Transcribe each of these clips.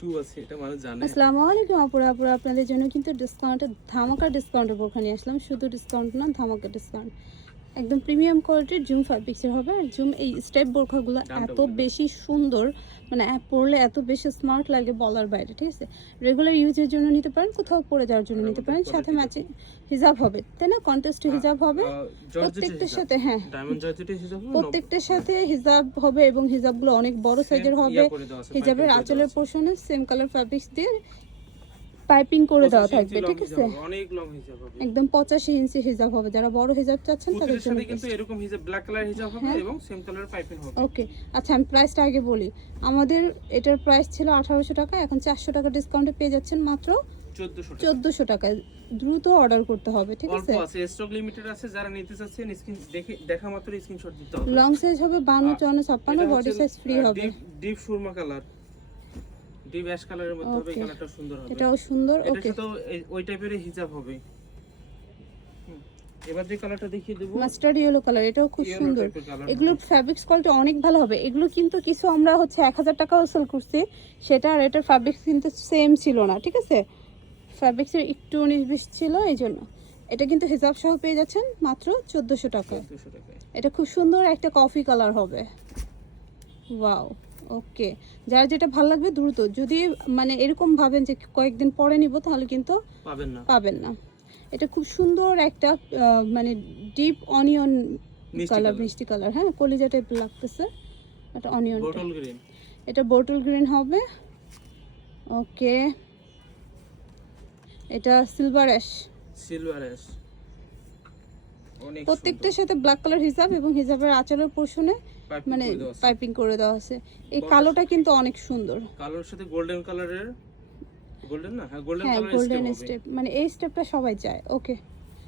Two আছে, এটা মানুষ জানে। আসসালামু আলাইকুম আপুরা, আপনাদের জন্য কিন্তু ডিসকাউন্টের ধামাকা ডিসকাউন্টের বোরখা নিয়ে আসলাম। শুধু ডিসকাউন্ট না, ধামাকা ডিসকাউন্ট। একদম প্রিমিয়াম কোয়ালিটির জুম ফ্যাব্রিক্সের হবে। আর জুম এই স্টেপ বোরখাগুলো এত বেশি সুন্দর, মানে পরলে এত বেশি স্মার্ট লাগে বলার বাইরে। ঠিক আছে, রেগুলার ইউজের জন্য নিতে পারেন, কোথাও পরে যাওয়ার জন্য নিতে পারেন। সাথে ম্যাচিং হিজাব হবে, তাই না? কন্টেস্ট হিজাব হবে প্রত্যেকটার সাথে। হ্যাঁ, প্রত্যেকটার সাথে হিজাব হবে এবং হিজাবগুলো অনেক বড় সাইজের হবে। হিজাবের আঁচলের পোর্শনে সেম কালার ফ্যাব্রিক্স দিয়ে পাইপিং করে দেওয়া থাকবে। ঠিক আছে, অনেক লং হিজাব হবে, একদম 85 ইঞ্চি হিজাব হবে। যারা বড় হিজাব চাচ্ছেন তাদের জন্য কিন্তু এরকম হিজাব ব্ল্যাক কালার হিজাব হবে এবং সেম কালার পাইপিং হবে। ওকে, আচ্ছা আমি প্রাইসটা আগে বলি। আমাদের এটার প্রাইস ছিল 1800 টাকা, এখন 400 টাকা ডিসকাউন্টে পেয়ে যাচ্ছেন মাত্র 1400 টাকায়। দ্রুত অর্ডার করতে হবে। ঠিক আছে, অল্প আছে, স্টক লিমিটেড আছে। যারা নিতে চাচ্ছেন স্ক্রিন দেখে দেখা মাত্র স্ক্রিনশট দিতে হবে। লং সাইজ হবে 52, 54, 56, বডি সাইজ ফ্রি হবে। Deep Surma colour, deep ash কালারের মধ্যে হবে। এই কালারটা সুন্দর হবে, এটাও সুন্দর। ওকে, এটা তো ওই টাইপের হিজাব হবে। এবার যে কালারটা দেখিয়ে দেব, মাস্টার্ড ইয়েলো কালার, এটাও খুব সুন্দর। এগুলোর ফ্যাব্রিক্স কোয়ালিটি অনেক ভালো হবে। এগুলো কিন্তু কিছু আমরা হচ্ছে 1000 টাকাও সেল করছি, সেটা আর এটার ফ্যাব্রিক্স কিন্তু সেম ছিল না। ঠিক আছে, ফ্যাব্রিক্সের একটু 19-20 ছিল, এই জন্য। এটা কিন্তু হিজাব সহ পেয়ে যাচ্ছেন মাত্র 1400 টাকায়। এটা খুব সুন্দর একটা কফি কালার হবে। ওয়াও, ওকে, যার যেটা ভালো লাগবে দ্রুত, যদি মানে এরকম ভাবেন যে কয়েকদিন পরে নিব, তাহলে কিন্তু পাবেন না। এটা খুব সুন্দর একটা মানে ডিপ অনিয়ন কালার, মিষ্টি কালার। হ্যাঁ, কলিজা টাইপ লাগতেছে। এটা অনিয়ন, এটা বোটল গ্রিন হবে। ওকে, এটা সিলভার অ্যাশ। প্রত্যেকটার সাথে ব্ল্যাক কালার হিজাব এবং হিজাবের আঁচলের পোর্শনে মানে পাইপিং করে দেওয়া আছে। এই কালোটা কিন্তু অনেক সুন্দর, কালোর সাথে গোল্ডেন কালারের, গোল্ডেন না, হ্যাঁ গোল্ডেন কালার গোল্ডেন স্টেপ, মানে এই স্টেপটা সবাই চায়। ওকে,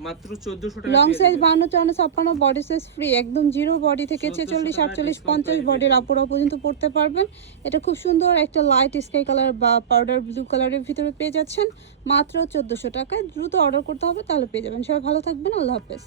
মাত্র 1400 টাকা। Long size 52, 54, 56, body size free. একদম জিরো বডি থেকে 46, 48, 50 বডির আপুরা পর্যন্ত পড়তে পারবেন। এটা খুব সুন্দর একটা লাইট স্কাই কালার বা পাউডার ব্লু কালারের ভিতরে পেয়ে যাচ্ছেন মাত্র 1400 টাকায়। দ্রুত অর্ডার করতে হবে, তাহলে পেয়ে যাবেন। সবাই ভালো থাকবেন, আল্লাহ হাফেজ।